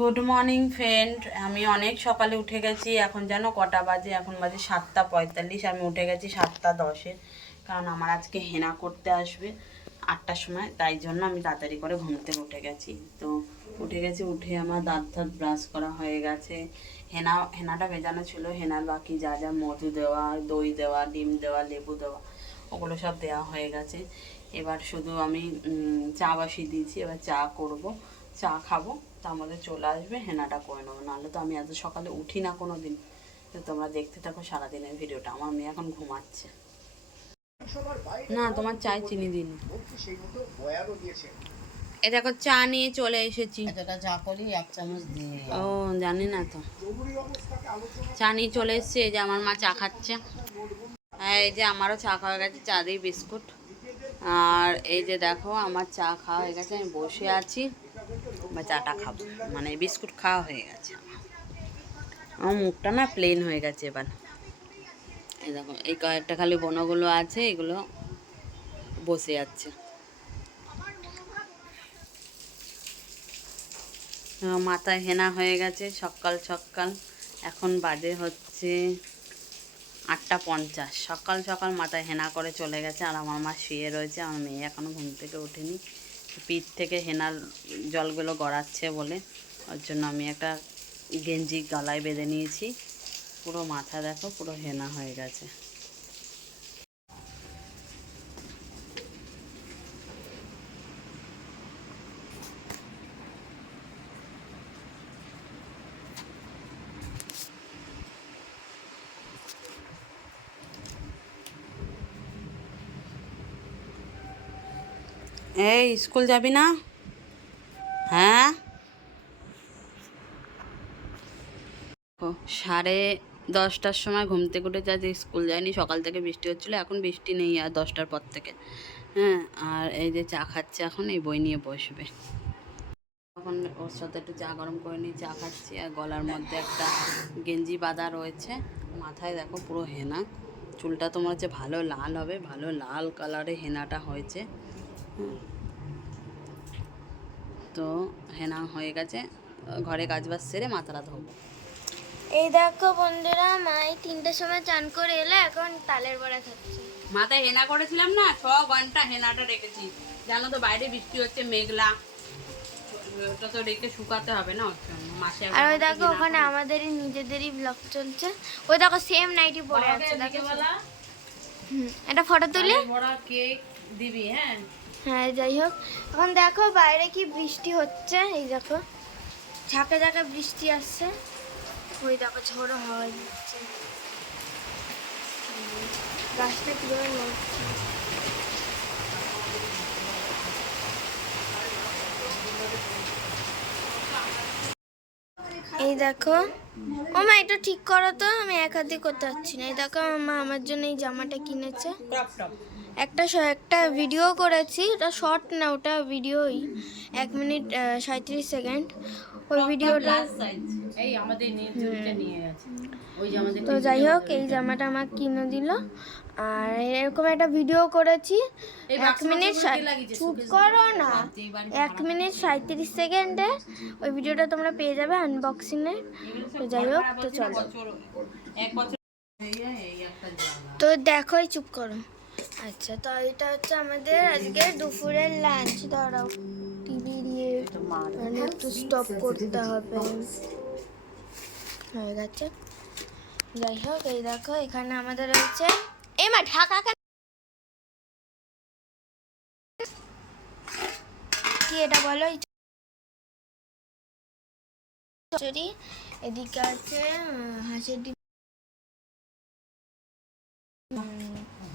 Good morning friend আমি অনেক সকালে উঠে গেছি, এখন যেন কটা বাজে, এখন বাজে সাতটা পঁয়তাল্লিশ, আমি উঠে গেছি সাতটা দশে কারণ আমার আজকে হেনা করতে আসবে আটটার সময়, তাই জন্য আমি তাড়াতাড়ি করে ঘুম থেকে উঠে গেছি। তো উঠে গেছি, উঠে আমার দাঁত দাঁত ব্রাশ করা হয়ে গেছে। হেনা, হেনাটা ভেজানো ছিল, হেনার বাকি যা যা মধু দেওয়া, দই দেওয়া, ডিম দেওয়া, লেবু দেওয়া, ওগুলো সব দেওয়া হয়ে গেছে। এবার শুধু আমি চা বসিয়ে দিয়েছি, এবার চা করব। চা খাব তার মধ্যে চলে আসবে হেনাটা করে নেব। নাহলে তো আমি এত সকালে উঠি না কোনো দিন তো তোমরা দেখতে থাকো সারাদিনের ভিডিওটা আমার মেয়ে এখন ঘুমাচ্ছে। না তোমার চায় চিনি দিন এ দেখো চা নিয়ে চলে এসেছি। চা করি এক চামচ দিয়ে ও জানি না তো। চা নিয়ে চলে এসছে এই যে আমার মা চা খাচ্ছে। হ্যাঁ এই যে আমারও চা খাওয়া গেছে চা দিয়ে বিস্কুট। আর এই যে দেখো আমার চা খাওয়া হয়ে গেছে আমি বসে আছি। বা চাটা খাব। মানে বিস্কুট খাওয়া হয়ে গেছে আমার। মুখটা না প্লেন হয়ে গেছে এবার। এই দেখো, এই কয়েকটা খালি বনগুলো আছে, এগুলো বসে যাচ্ছে। মাথায় হেনা হয়ে গেছে, সকাল সকাল। এখন বাজে হচ্ছে আটটা পঞ্চাশ। সকাল সকাল মাথায় হেনা করে চলে গেছে, আর আমার মা শুয়ে রয়েছে, আমার মেয়ে এখনও ঘুম থেকে ওঠেনি। পিঠ থেকে হেনার জলগুলো গড়াচ্ছে বলে। ওর জন্য আমি একটা গেঞ্জি গলায় বেঁধে নিয়েছি। পুরো মাথা দেখো, পুরো হেনা হয়ে গেছে এই স্কুল যাবি না? হ্যাঁ? সাড়ে দশটার সময় ঘুম থেকে উঠে যা স্কুল যায়নি, সকাল থেকে বৃষ্টি হচ্ছিল, এখন বৃষ্টি নেই আর দশটার পর থেকে। হ্যাঁ আর এই যে চা খাচ্ছে এখন, এই বই নিয়ে বসবে। এখন ওর সাথে একটু চা গরম করে নিই, চা খাচ্ছি, আর গলার মধ্যে একটা গেঞ্জি বাঁধা রয়েছে। মাথায় দেখো পুরো হেনা, চুলটা তোমার হচ্ছে ভালো লাল হবে, ভালো লাল কালারে হেনাটা হয়েছে। তো হেনা হয়ে গেছে ঘরে কাজ বাজ সেরে মাথাটা ধোবো। এই দেখো বন্ধুরা মাই তিনটের সময় চান করে এলে এখন তালের বড়া খাচ্ছে। মাথায় হেনা করেছিলাম না ছ ঘণ্টা হেনাটা রেখেছি। জানো তো বাইরে বৃষ্টি হচ্ছে মেঘলা। ওটা তো রেখে শুকাতে হবে না মাসে আর ওই দেখো ওখানে আমাদেরই নিজেদেরই ব্লগ চলছে। ওই দেখো সেম নাইটি পরে আছে দেখো একটা ফটো তুলি। বড়া কেক দিবি হ্যাঁ? হ্যাঁ যাই হোক এখন দেখো বাইরে কি বৃষ্টি হচ্ছে। এই দেখো, ঝাঁকে ঝাঁকে বৃষ্টি আসছে। ওই দেখো, ঝোড়ো হাওয়া দিচ্ছে। গাছটা কীভাবে নড়ছে এই দেখো। ও মা, এটা ঠিক করো তো, আমি এক হাতে করতে পারছি না। এই দেখো মা আমার জন্য এই জামাটা কিনেছে। একটা একটা ভিডিও করেছি ওটা শর্ট না ওটা ভিডিওই এক মিনিট সাঁত্রিশ সেকেন্ড ওই ভিডিওটা তো যাই হোক এই জামাটা আমাকে কিনে দিল। আর এরকম একটা ভিডিও করেছি। এক মিনিট চুপ করো না। এক মিনিট সাঁত্রিশ সেকেন্ডে ওই ভিডিওটা তোমরা পেয়ে যাবে আনবক্সিংয়ে তো যাই হোক তো চলো। তো দেখোই চুপ করো। আচ্ছা তো এটা হচ্ছে আমাদের আজকে দুপুরের লাঞ্চ দাঁড়াও। টিভি দিয়ে মানে একটু স্টপ করতে হবে। হয়ে গেছে। যাই হোক, এই দেখো, এখানে আমাদের রয়েছে এই মা ঢাকা কি এটা বলো? চচ্চড়ি। এদিকে আছে হাঁসের ডিম।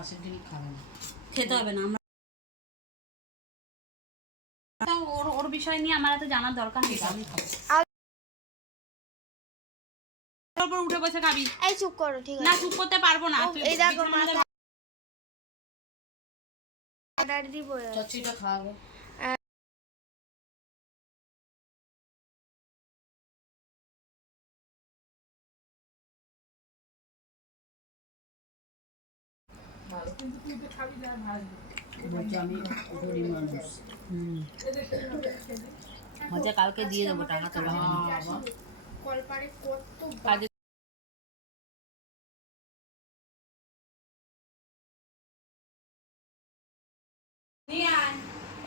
হাঁসের ডিম খাবে না। খেতে হবে না আমরা ওর ওর বিষয় নিয়ে আমার এত জানার দরকার নেই। আমি খাব। তারপর উঠে বসে খাবি। এই চুপ করো ঠিক না চুপ করতে পারব না। তুই এই দেখো মধ্যে অর্ডার দিব। চচ্চিটা খাওয়াবে। মজা কালকে দিয়ে দেবো টাকা তোলা কাজে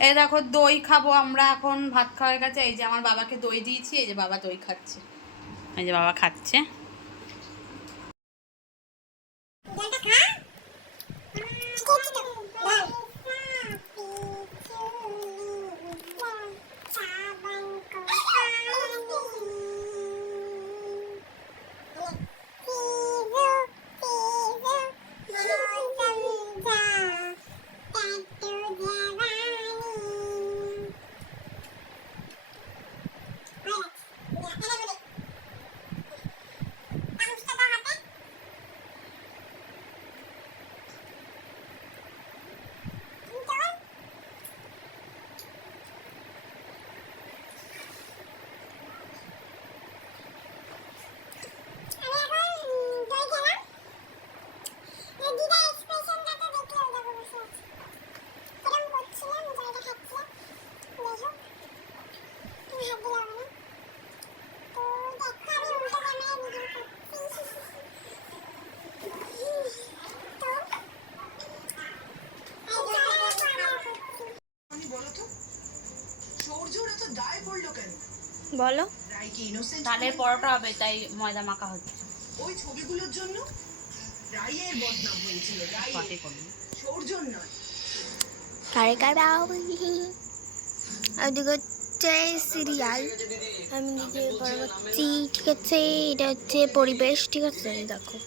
এই দেখো দই খাব আমরা এখন ভাত খাওয়ার কাছে। এই যে আমার বাবাকে দই দিয়েছি এই যে বাবা দই খাচ্ছে। এই যে বাবা খাচ্ছে। বলো। তালের পরোটা হবে তাই ময়দা মাখা হচ্ছে। ওই ছবিগুলোর জন্য? রাইয়ের বদনাম হয়েছিল। রাই পাতে করব সৌর্যর নয়। কারে কারে ওদিকে হচ্ছে সিরিয়াল আমি নিজে পরবর্তী ঠিক আছে এটা হচ্ছে পরিবেশ ঠিক আছে দেখো।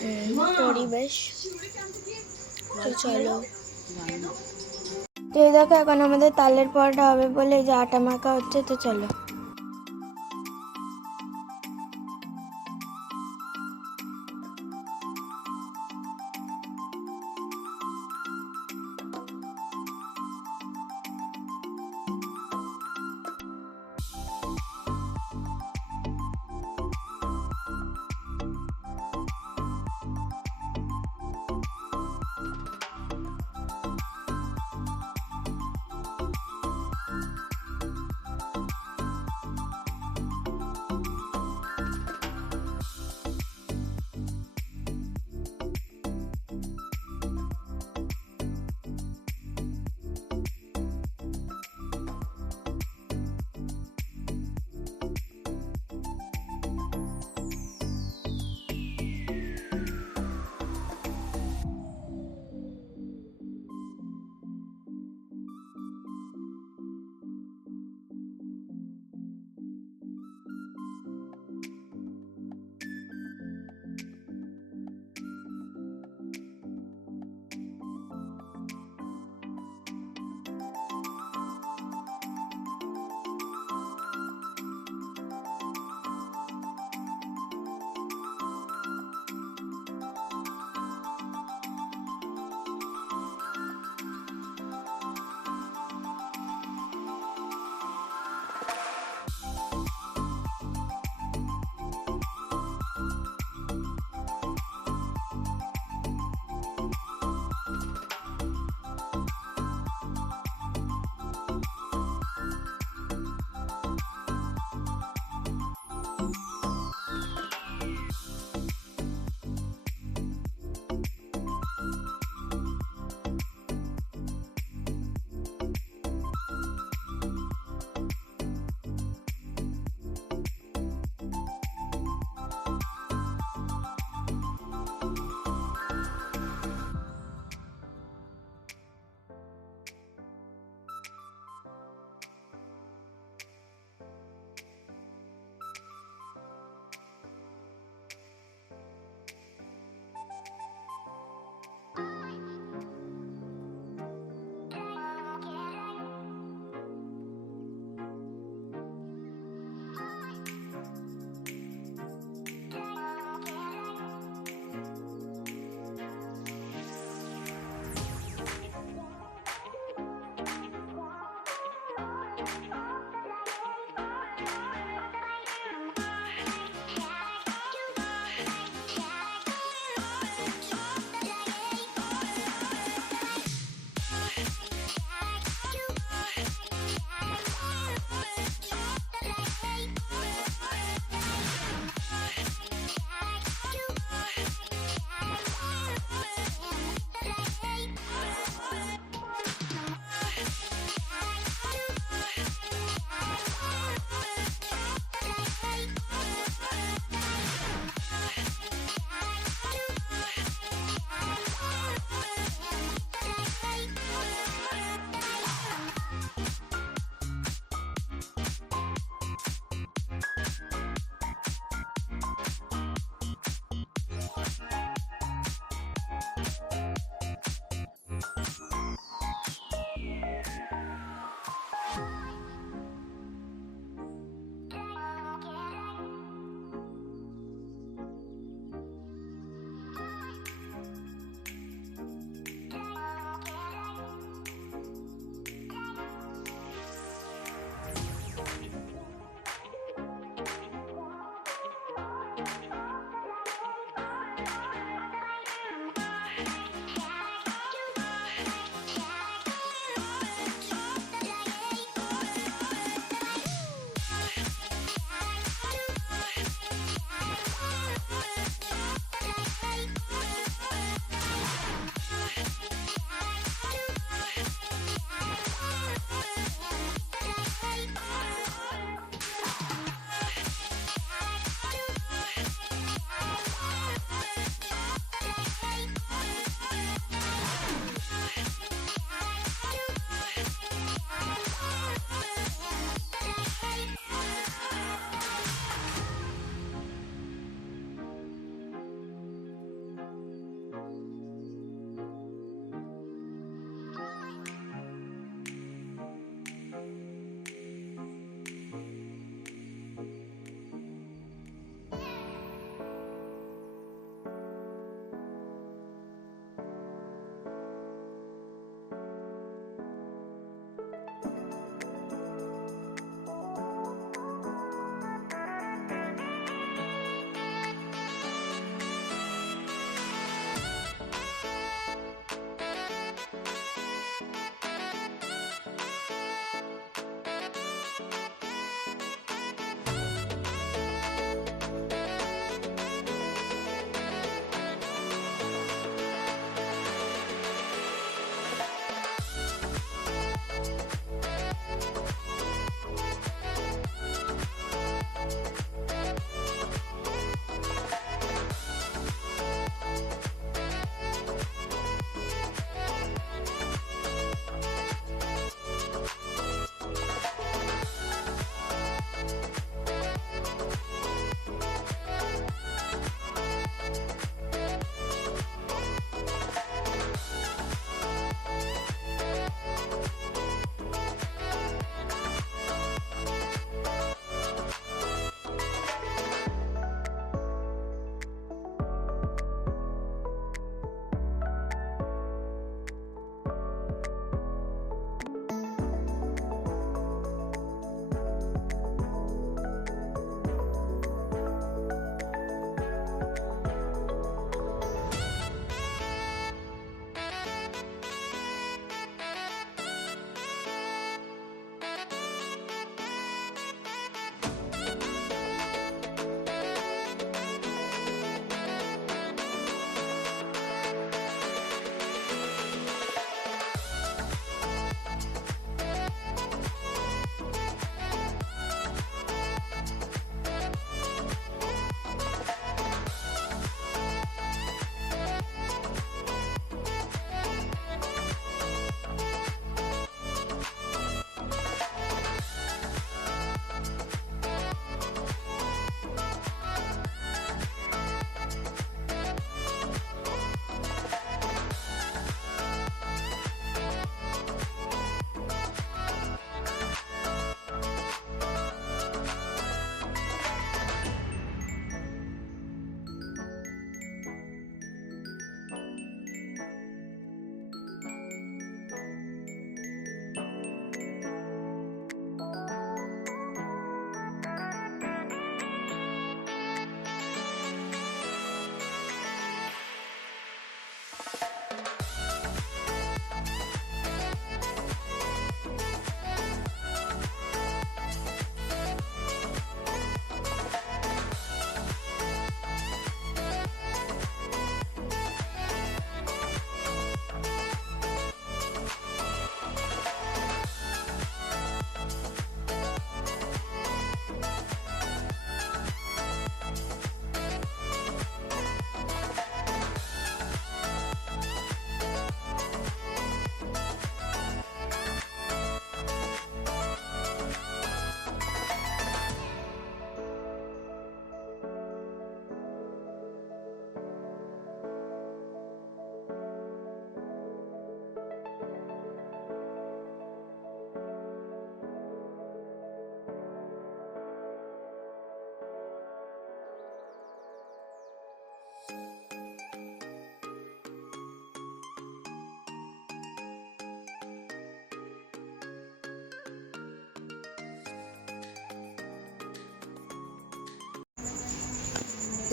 হুম, পরিবেশ। তো চলো। তো এই দেখো, এখন আমাদের তালের পরোটা হবে বলে যে আটা মাখা হচ্ছে, তো চলো।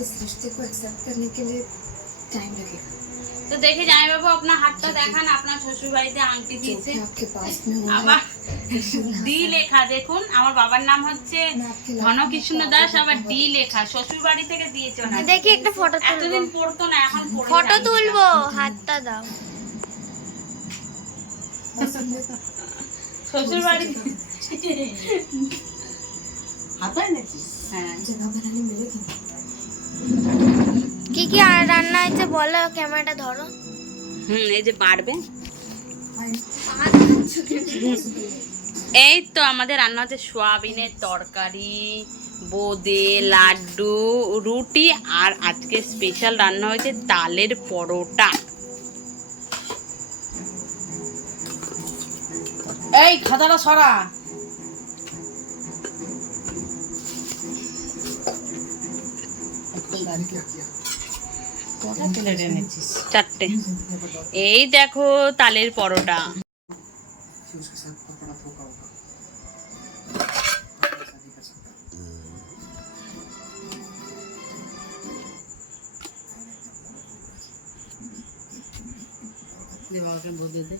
इस रिश्ते को एक्सेप्ट करने के लिए टाइम लगेगा তো দেখে জামাই বাবু আপনার হাতটা দেখান আপনার শ্বশুর বাড়িতে আংটি जो দিয়েছে भी आपके पास में हुआ আবার है ডি লেখা দেখুন আমার বাবার নাম হচ্ছে ধনকৃষ্ণ দাস আবার ডি লেখা শ্বশুর বাড়ি থেকে দিয়েছে ওনার দেখি একটা ফটো তুলবো এতদিন পড়তো না এখন পড়ে ফটো যায়। তুলবো হাতটা দাও শ্বশুর বাড়ি হাতায় নেছিস হ্যাঁ जगह बनाने मिलेगी ना কি কি আর রান্না হয়েছে বলো ক্যামেরাটা ধরো। হুম এই যে বাড়বে। এই তো আমাদের রান্না হচ্ছে সোয়াবিনের তরকারি বোঁদে লাড্ডু রুটি আর আজকে স্পেশাল রান্না হয়েছে তালের পরোটা। এই খাতাটা সরা। চারটে। এই দেখো তালের পরোটা। বাবাকে বোধ দে।